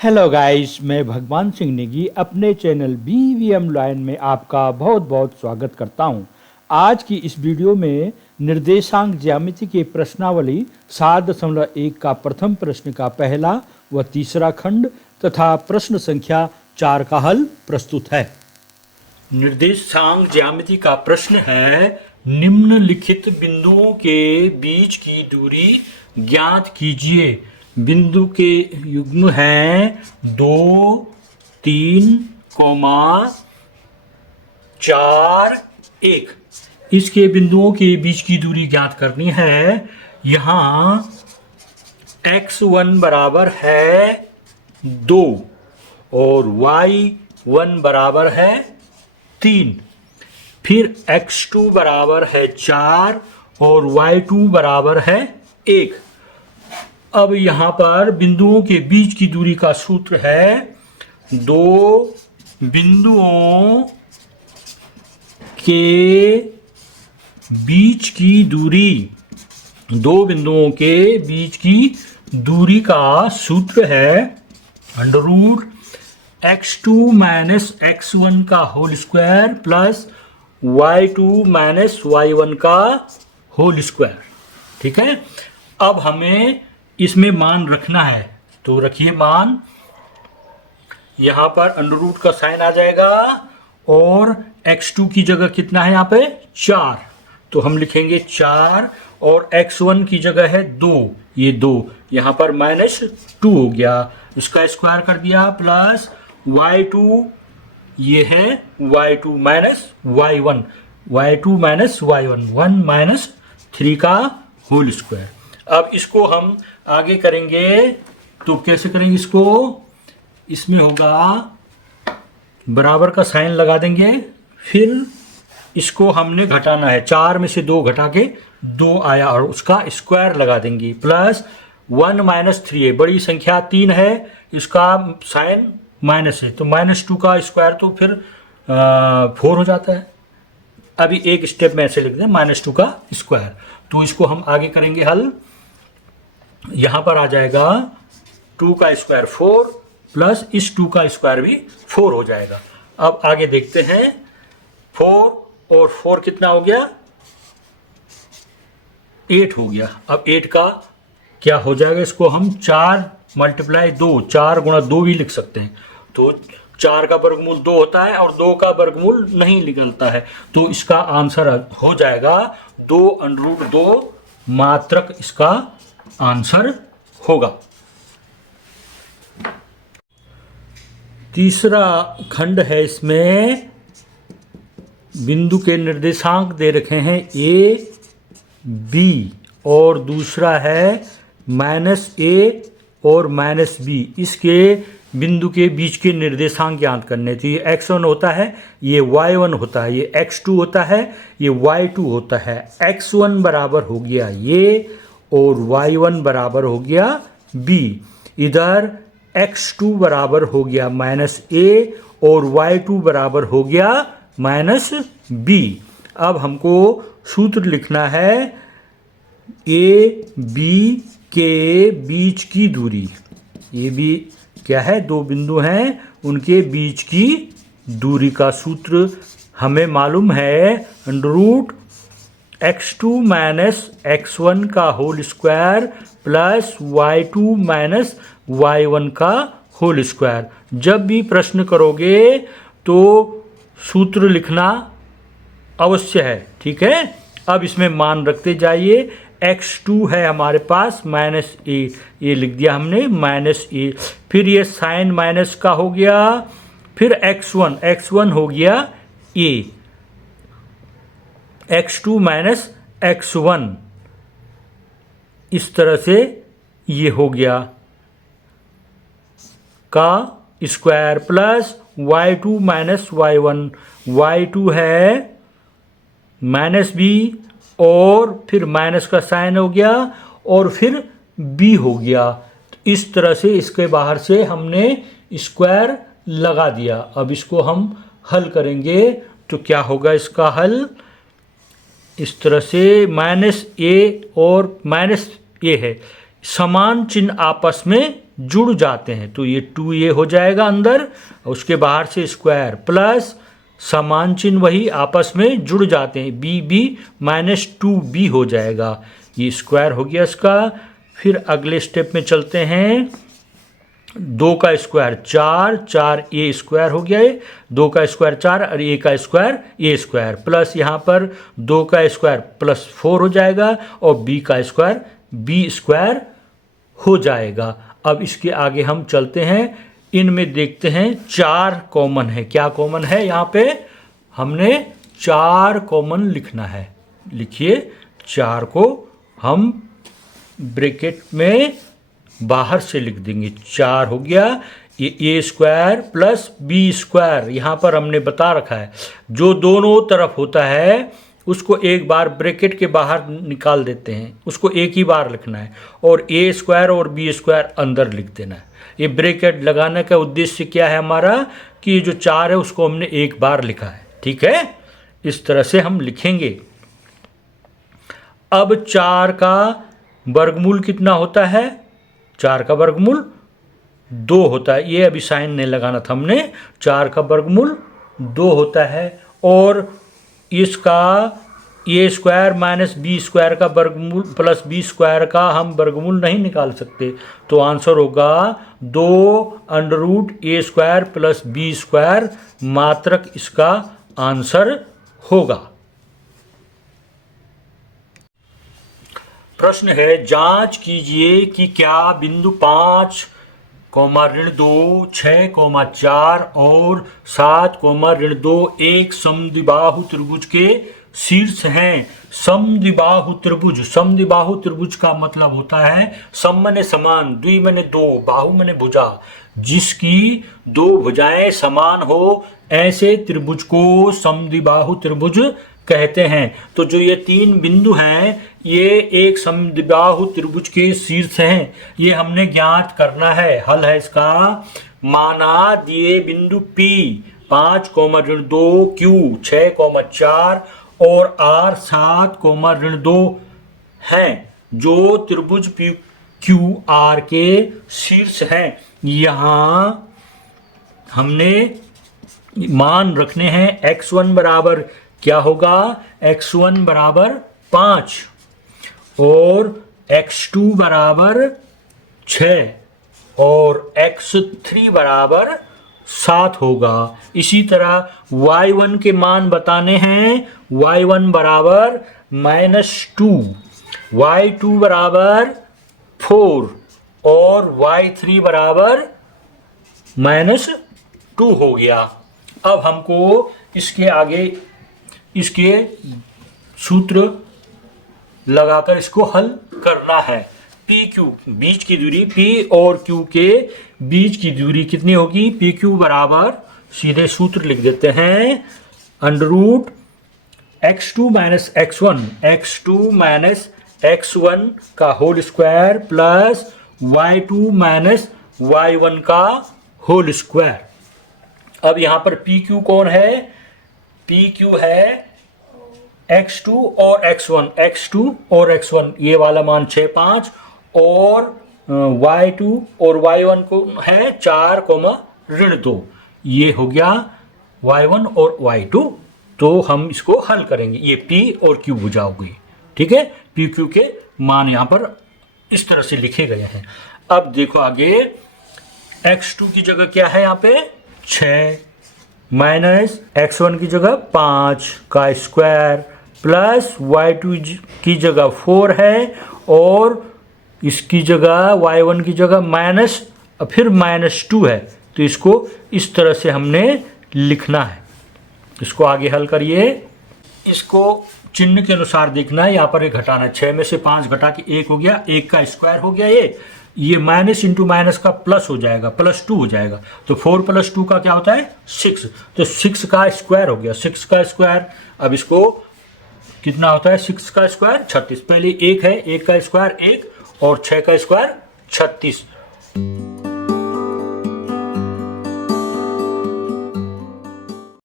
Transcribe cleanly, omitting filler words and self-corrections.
Hello guys, मैं भगवान सिंह नेगी अपने चैनल BVM लाइन में आपका बहुत बहुत स्वागत करता हूं। आज की इस वीडियो में निर्देशांक ज्यामिति के प्रश्नावली 7.1 का प्रथम प्रश्न का पहला व तीसरा खंड तथा प्रश्न संख्या 4 का हल प्रस्तुत है। निर्देशांक ज्यामिति का प्रश्न है, निम्नलिखित बिंदुओं के बीच की दूरी ज्ञात कीजिए। बिंदु के युग्म हैं 2, 3, 4, 1। इसके बिंदुओं के बीच की दूरी ज्ञात करनी है। यहाँ x1 बराबर है 2 और y1 बराबर है 3। फिर x2 बराबर है 4 और y2 बराबर है 1। अब यहाँ पर बिंदुओं के बीच की दूरी का सूत्र है, दो बिंदुओं के बीच की दूरी, दो बिंदुओं के बीच की दूरी का सूत्र है √x2 माइनस x1 का whole square plus y2 minus y1 का होल स्क्वायर। ठीक है, अब हमें इसमें मान रखना है, तो रखिए मान। यहाँ पर अंडर का साइन आ जाएगा और x2 की जगह कितना है यहाँ पे 4, तो हम लिखेंगे 4 और x1 की जगह है 2, ये 2 यहाँ पर -2 हो गया, इसका स्क्वायर कर दिया प्लस y2, ये है y2 minus y1, y2 minus y1, 1 - 3 का होल स्क्वायर। अब इसको हम आगे करेंगे तो कैसे करेंगे इसको, इसमें होगा बराबर का साइन लगा देंगे, फिर इसको हमने घटाना है, 4 में से 2 घटा के 2 आया और उसका स्क्वायर लगा देंगे प्लस 1 - 3 है, बड़ी संख्या 3 है, इसका साइन माइनस है तो -2 का स्क्वायर तो फिर 4 हो जाता है। अभी एक स्टेप में ऐसे लिख दें -2 का स्क्वायर, तो इसको हम आगे करेंगे हल। यहाँ पर आ जाएगा 2 का स्क्वायर 4 प्लस इस 2 का स्क्वायर भी 4 हो जाएगा। अब आगे देखते हैं, 4 और 4 कितना हो गया, 8 हो गया। अब 8 का क्या हो जाएगा, इसको हम 4 × 2, 4 × 2 भी लिख सकते हैं, तो 4 का वर्गमूल 2 होता है और 2 का वर्गमूल नहीं निकलता है, तो इसका आंसर हो जाएगा 2√2 मात्रक इसका आंसर होगा। तीसरा खंड है, इसमें बिंदु के निर्देशांक दे रखे हैं a, b और दूसरा है -a और -b। इसके बिंदु के बीच के निर्देशांक ज्ञात करने, तो ये x1 होता है, ये y1 होता है, ये x2 होता है, ये y2 होता है। x1 बराबर हो गया ये और y1 बराबर हो गया b। इधर x2 बराबर हो गया -a और y2 बराबर हो गया -b। अब हमको सूत्र लिखना है a b के बीच की दूरी, ये भी क्या है, दो बिंदु हैं उनके बीच की दूरी का सूत्र हमें मालूम है, √x2 माइनस x1 का whole square plus y2 minus y1 का होल स्क्वायर। जब भी प्रश्न करोगे तो सूत्र लिखना अवश्य है, ठीक है। अब इसमें मान रखते जाइए, x2 है हमारे पास -a, ये लिख दिया हमने -a, फिर ये साइन माइनस का हो गया, फिर x1 हो गया a, x2 माइनस x1, इस तरह से ये हो गया का square plus y2 minus y1, y2 है -b और फिर माइनस का साइन हो गया और फिर b हो गया। इस तरह से इसके बाहर से हमने स्क्वायर लगा दिया। अब इसको हम हल करेंगे तो क्या होगा इसका हल, इस तरह से -a और -a है, समान चिन्ह आपस में जुड़ जाते हैं, तो ये 2 ये हो जाएगा अंदर, उसके बाहर से स्क्वायर प्लस समान चिन्ह वही आपस में जुड़ जाते हैं, बी बी माइनस 2b हो जाएगा, ये स्क्वायर हो गया इसका। फिर अगले स्टेप में चलते हैं, 2 का स्क्वायर 4, 4 ए स्क्वायर हो गया है, 2 का स्क्वायर 4 और ए का स्क्वायर ए स्क्वायर, प्लस यहाँ पर 2 का स्क्वायर प्लस 4 हो जाएगा और बी का स्क्वायर बी स्क्वायर हो जाएगा। अब इसके आगे हम चलते हैं, इनमें देखते हैं 4 कॉमन है, क्या कॉमन है यहाँ पे, हमने 4 कॉमन लिखना है। लिखिए 4 को हम ब्रैकेट में बाहर से लिख देंगे, 4 हो गया, ये ए स्क्वायर प्लस बी स्क्वायर, यहाँ पर हमने बता रखा है जो दोनों तरफ होता है उसको एक बार ब्रैकेट के बाहर निकाल देते हैं, उसको एक ही बार लिखना है, और ए स्क्वायर और बी स्क्वायर अंदर लिख देना है। ये ब्रैकेट लगाने का उद्देश्य क्या है हमारा, कि ये जो 4 है उसको हमने एक बार लिखा है, ठीक है, इस तरह से हम लिखेंगे। अब 4 का वर्गमूल कितना होता है, 4 का वर्गमूल 2 होता है, ये अभी साइन नहीं लगाना था हमने, 4 का वर्गमूल 2 होता है, और इसका ए स्क्वायर माइनस बी स्क्वायर का वर्गमूल प्लस बी स्क्वायर का हम वर्गमूल नहीं निकाल सकते, तो आंसर होगा 2 अंडर रूट ए स्क्वायर प्लस बी स्क्वायर, मात्रक इसका आंसर होगा। प्रश्न है, जांच कीजिए कि क्या बिंदु 5, ऋण 2, 6, 4 और 7, ऋण 2 एक समद्विबाहु त्रिभुज के शीर्ष हैं। समद्विबाहु त्रिभुज, समद्विबाहु त्रिभुज का मतलब होता है सम माने समान, द्वि माने 2, बाहु माने भुजा, जिसकी 2 भुजाएं समान हो, ऐसे त्रिभुज को समद्विबाहु त्रिभुज कहते हैं। तो जो ये 3 बिंदु हैं ये एक समद्विबाहु त्रिभुज के शीर्ष हैं, ये हमने ज्ञात करना है। हल है इसका, माना दिए बिंदु P 5, ऋण 2, Q 6, 4 और R 7, ऋण 2 हैं, जो त्रिभुज PQR के शीर्ष हैं। यहाँ हमने मान रखने हैं, x1 बराबर क्या होगा, x1 बराबर 5 और x2 बराबर 6 और x3 बराबर 7 होगा। इसी तरह y1 के मान बताने हैं, y1 बराबर -2, y2 बराबर 4 और y3 बराबर -2 हो गया। अब हमको इसके आगे इसके सूत्र लगाकर इसको हल करना है। पी क्यू बीच की दूरी, P और Q के बीच की दूरी कितनी होगी, पी क्यू बराबर, सीधे सूत्र लिख देते हैं, under root x2 minus x1, x2 minus x1 का whole square plus y2 minus y1 का होल स्क्वायर। अब यहाँ पर पी क्यू कौन है, पी क्यू है x2 और x1, x2 और x1, ये वाला मान 6, 5 और y2 और y1 को है 4, ऋण 2, ये हो गया y1 और y2। तो हम इसको हल करेंगे, ये p और q भुजा होगी, ठीक है, p q के मान यहाँ पर इस तरह से लिखे गए हैं। अब देखो आगे, x2 की जगह क्या है, यहाँ पे 6 माइनस x1 की जगह 5 का स्क्वायर प्लस y2 की जगह 4 है और इसकी जगह y1 की जगह माइनस फिर -2 है, तो इसको इस तरह से हमने लिखना है। इसको आगे हल करिए, इसको चिन्ह के अनुसार देखना है, यहाँ पर एक घटाना है, 6 में से 5 घटा के 1 हो गया, 1 का स्क्वायर हो गया, ये माइनस इंटू माइनस का प्लस हो जाएगा, +2 हो जाएगा, तो 4 + 2 का क्या होता है 6, तो 6 का स्क्वायर हो गया, 6 का स्क्वायर। अब इसको कितना होता है, 6 का स्क्वायर 36, पहले 1 है, 1 का स्क्वायर 1 और 6 का स्क्वायर 36।